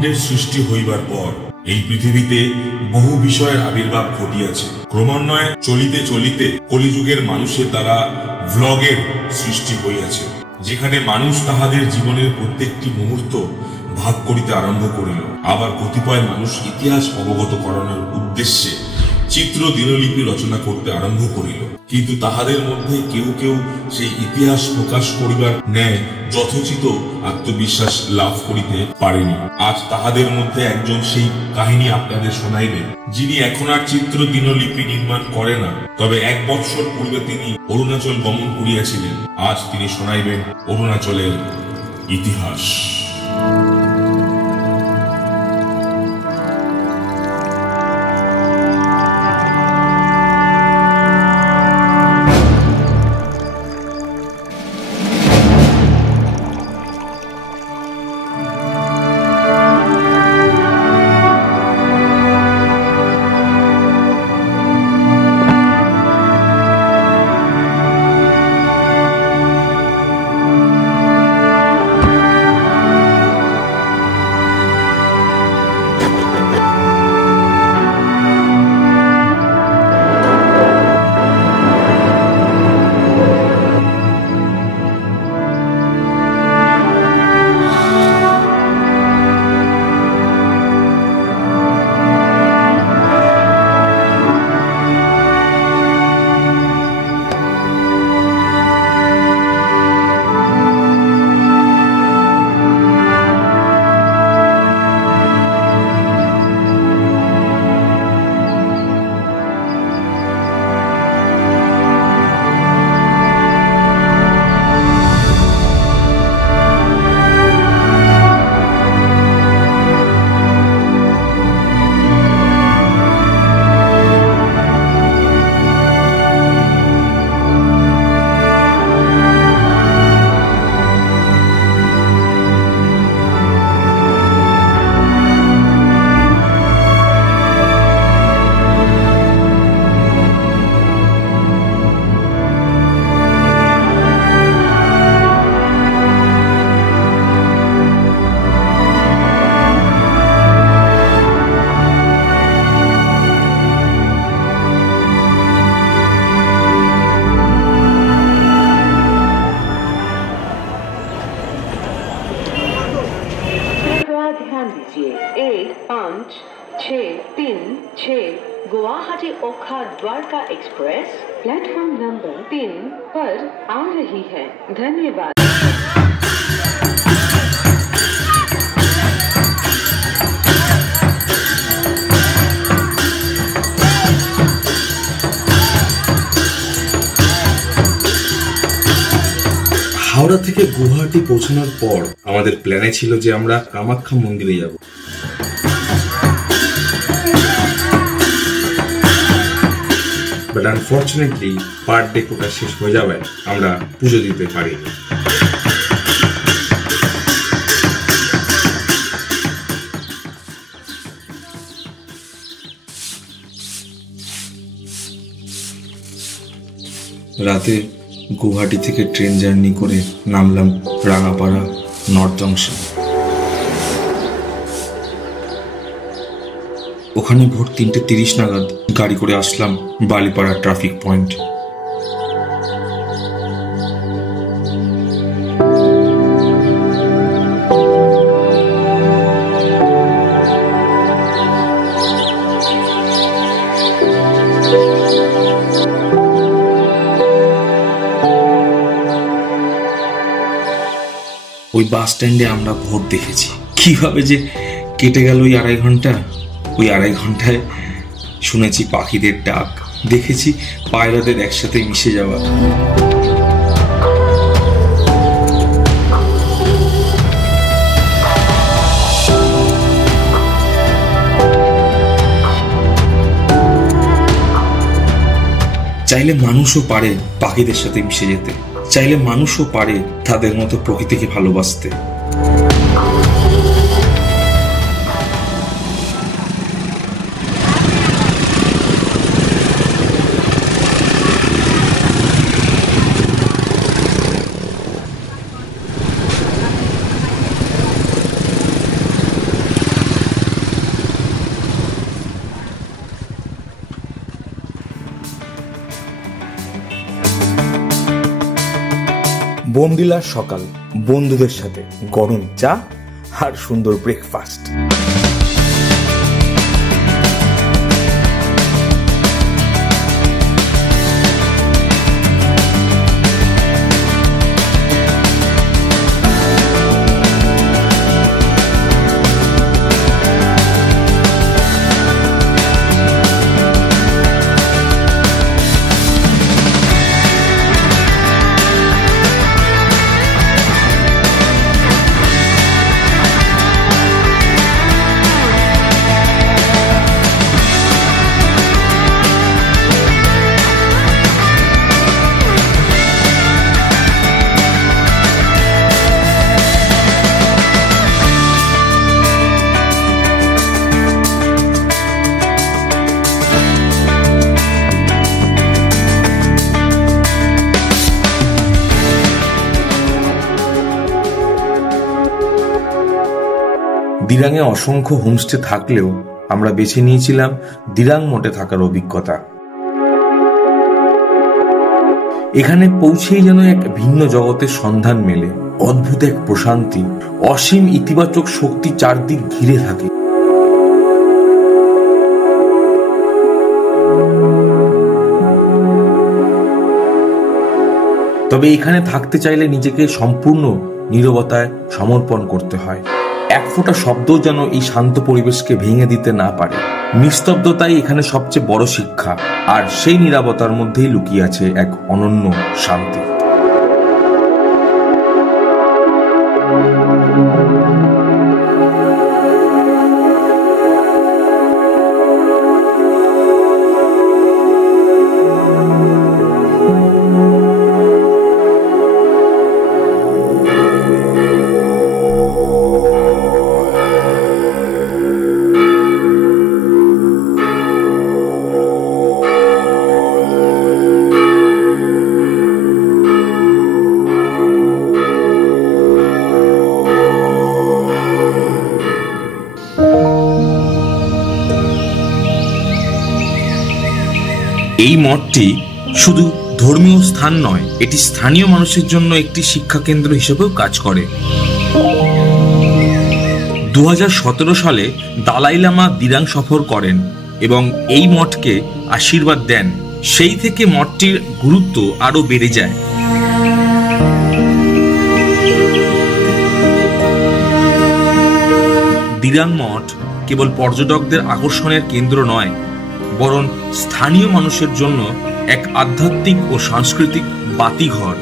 ব্রহ্মাণ্ডের সৃষ্টি হইবার পর এই পৃথিবীতে বহু বিষয়ের আবির্ভাব ঘটিয়াছে। ক্রমান্বয়ে চলিতে চলিতে কলিযুগের মানুষের দ্বারা ভ্লগের সৃষ্টি হইয়াছে, যেখানে মানুষ তাহাদের জীবনের প্রত্যেকটি মুহূর্ত ভাগ করিতে আরম্ভ করিল। আবার কতিপয় মানুষ ইতিহাস অবগত করানোর উদ্দেশ্যে চিত্র দিনলিপি রচনা করতে আরম্ভ করিল, কিন্তু তাহাদের মধ্যে কেউ কেউ সেই ইতিহাস প্রকাশ করিবার ন্যায় যথোচিত আত্মবিশ্বাস লাভ করিতে পারেনি। আজ তাহাদের মধ্যে একজন সেই কাহিনী আপনাদের শোনাইবেন, যিনি এখন আর চিত্র দিনলিপি নির্মাণ করে না, তবে 1 বৎসর পূর্বে তিনি অরুণাচল গমন করিয়াছিলেন। আজ তিনি শোনাইবেন অরুণাচলের ইতিহাস। गुवाहाटी ओखा द्वारका एक्सप्रेस प्लेटफॉर्म नंबर 3 पर आ रही है। धन्यवाद। হাওড়া থেকে গুয়াহাটি পৌঁছানোর পর আমাদের প্ল্যানে ছিল যে আমরা কামাখ্যা মন্দিরে যাব। বাট আনফর্চুনেটলি পার ডে কোটা শেষ হয়ে যাওয়ায় আমরা পুজো দিতে পারিনি। রাতে গুয়াহাটি থেকে ট্রেন জার্নি করে নামলাম রাঙাপাড়া নর্থ জংশন। ওখানে ভোর 3:30 নাগাদ গাড়ি করে আসলাম বালিপাড়া ট্রাফিক পয়েন্ট। ওই বাস স্ট্যান্ডে আমরা ভোট দেখেছি, কিভাবে যে কেটে গেল ওই 2.5 ঘন্টা। ওই 2.5 ঘন্টায় শুনেছি পাখিদের ডাক, দেখেছি পায়রাদের একসাথে মিশে যাওয়া। চাইলে মানুষও পারে পাখিদের সাথে মিশে যেতে, চাইলে মানুষও পারে তাদের মতো প্রকৃতিকে ভালোবাসতে। বোমডিলার সকাল, বন্ধুদের সাথে গরম চা আর সুন্দর ব্রেকফাস্ট। দিরাঙে অসংখ্য হোমস্টে থাকলেও আমরা বেছে নিয়েছিলাম দিরাং মঠে থাকার অভিজ্ঞতা। এখানে পৌঁছেই যেন এক ভিন্ন জগতের সন্ধান মেলে, অদ্ভুত এক প্রশান্তি, অসীম ইতিবাচক শক্তি চারদিক ঘিরে থাকে। তবে এখানে থাকতে চাইলে নিজেকে সম্পূর্ণ নীরবতায় সমর্পণ করতে হয়। এক ফোঁটা শব্দও যেন এই শান্ত পরিবেশকে ভেঙে দিতে না পারে। নিস্তব্ধতাই এখানে সবচেয়ে বড় শিক্ষা, আর সেই নীরবতার মধ্যেই লুকিয়ে আছে এক অনন্য শান্তি। এই মঠটি শুধু ধর্মীয় স্থান নয়, এটি স্থানীয় মানুষের জন্য একটি শিক্ষা কেন্দ্র হিসেবেও কাজ করে। 2017 সালে দালাই লামা দিরাং সফর করেন এবং এই মঠকে আশীর্বাদ দেন। সেই থেকে মঠটির গুরুত্ব আরো বেড়ে যায়। দিরাং মঠ কেবল পর্যটকদের আকর্ষণের কেন্দ্র নয়, বরং স্থানীয় মানুষের জন্য এক আধ্যাত্মিক ও সাংস্কৃতিক বাতিঘর।